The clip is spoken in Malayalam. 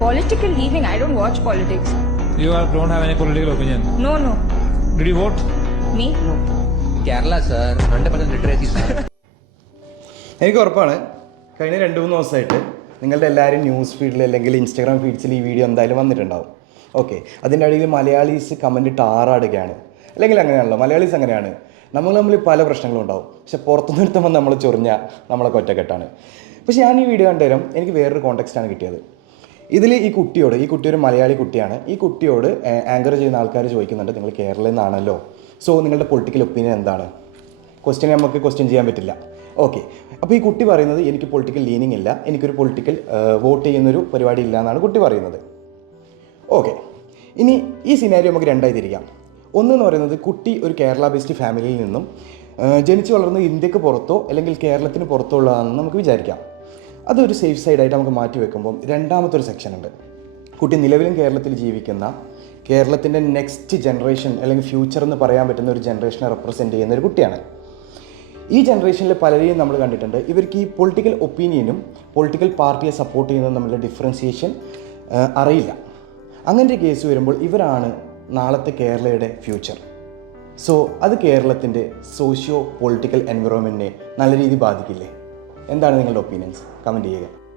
Political leaning, I don't watch politics. Don't have any political opinion. No. Did you vote? Me? No. Kerala, sir. 100% literacy, sir. എനിക്ക് ഉറപ്പാണ് കഴിഞ്ഞ 2-3 ദിവസമായിട്ട് നിങ്ങളുടെ എല്ലാവരും ന്യൂസ് ഫീഡിൽ അല്ലെങ്കിൽ ഇൻസ്റ്റാഗ്രാം ഫീഡ്സിൽ ഈ വീഡിയോ എന്തായാലും വന്നിട്ടുണ്ടാവും. ഓക്കെ, അതിൻ്റെ അടിയിൽ മലയാളീസ് കമൻറ്റ് ഇട്ട് ആറാടുകയാണ്. അല്ലെങ്കിൽ അങ്ങനെയാണല്ലോ, മലയാളീസ് അങ്ങനെയാണ്. നമ്മൾ പല പ്രശ്നങ്ങളും ഉണ്ടാവും, പക്ഷെ പുറത്തു നിർത്തുമ്പോൾ നമ്മൾ ചൊറിഞ്ഞാൽ നമ്മളൊക്കെ ഒറ്റക്കെട്ടാണ്. പക്ഷെ ഞാൻ ഈ വീഡിയോ കണ്ടുതരാം, എനിക്ക് വേറൊരു കോണ്ടെക്സ്റ്റാണ് കിട്ടിയത്. ഇതിൽ ഈ കുട്ടി ഒരു മലയാളി കുട്ടിയാണ്. ഈ കുട്ടിയോട് ആങ്കർ ചെയ്യുന്ന ആൾക്കാർ ചോദിക്കുന്നുണ്ട്, നിങ്ങൾ കേരളയിൽ നിന്നാണല്ലോ, സോ നിങ്ങളുടെ പൊളിറ്റിക്കൽ ഒപ്പീനിയൻ എന്താണ്? നമുക്ക് ക്വസ്റ്റ്യൻ ചെയ്യാൻ പറ്റില്ല. ഓക്കെ, അപ്പോൾ ഈ കുട്ടി പറയുന്നത് എനിക്ക് പൊളിറ്റിക്കൽ ലീനിങ് ഇല്ല, എനിക്കൊരു പൊളിറ്റിക്കൽ വോട്ട് ചെയ്യുന്നൊരു പരിപാടി ഇല്ല എന്നാണ് കുട്ടി പറയുന്നത്. ഓക്കെ, ഇനി ഈ സിനാരിയോ നമുക്ക് രണ്ടായി തിരിക്കാം. ഒന്നെന്ന് പറയുന്നത്, കുട്ടി ഒരു കേരള ബേസ്ഡ് ഫാമിലിയിൽ നിന്നും ജനിച്ചു വളർന്നത് ഇന്ത്യക്ക് പുറത്തോ അല്ലെങ്കിൽ കേരളത്തിന് പുറത്തോ ഉള്ളതാണെന്ന് നമുക്ക് വിചാരിക്കാം. അതൊരു സേഫ് സൈഡായിട്ട് നമുക്ക് മാറ്റി വെക്കുമ്പം രണ്ടാമത്തെ ഒരു സെക്ഷൻ ഉണ്ട്. കുട്ടി നിലവിലും കേരളത്തിൽ ജീവിക്കുന്ന കേരളത്തിൻ്റെ നെക്സ്റ്റ് ജനറേഷൻ അല്ലെങ്കിൽ ഫ്യൂച്ചർ എന്ന് പറയാൻ പറ്റുന്ന ഒരു ജനറേഷനെ റെപ്രസെൻറ്റ് ചെയ്യുന്ന ഒരു കുട്ടിയാണ്. ഈ ജനറേഷനിൽ പലരെയും നമ്മൾ കണ്ടിട്ടുണ്ട്, ഇവർക്ക് ഈ പൊളിറ്റിക്കൽ ഒപ്പീനിയനും പൊളിറ്റിക്കൽ പാർട്ടിയെ സപ്പോർട്ട് ചെയ്യുന്നതും തമ്മിലുള്ള ഡിഫറൻസിയേഷൻ അറിയില്ല. അങ്ങനത്തെ കേസ് വരുമ്പോൾ ഇവരാണ് നാളത്തെ കേരളയുടെ ഫ്യൂച്ചർ. സോ അത് കേരളത്തിൻ്റെ സോഷ്യോ പൊളിറ്റിക്കൽ എൻവയോൺമെൻറ്റിനെ നല്ല രീതിയിൽ ബാധിക്കില്ലേ? എന്താണ് നിങ്ങളുടെ ഒപ്പീനിയൻസ്? കമൻറ്റ് ചെയ്യുക.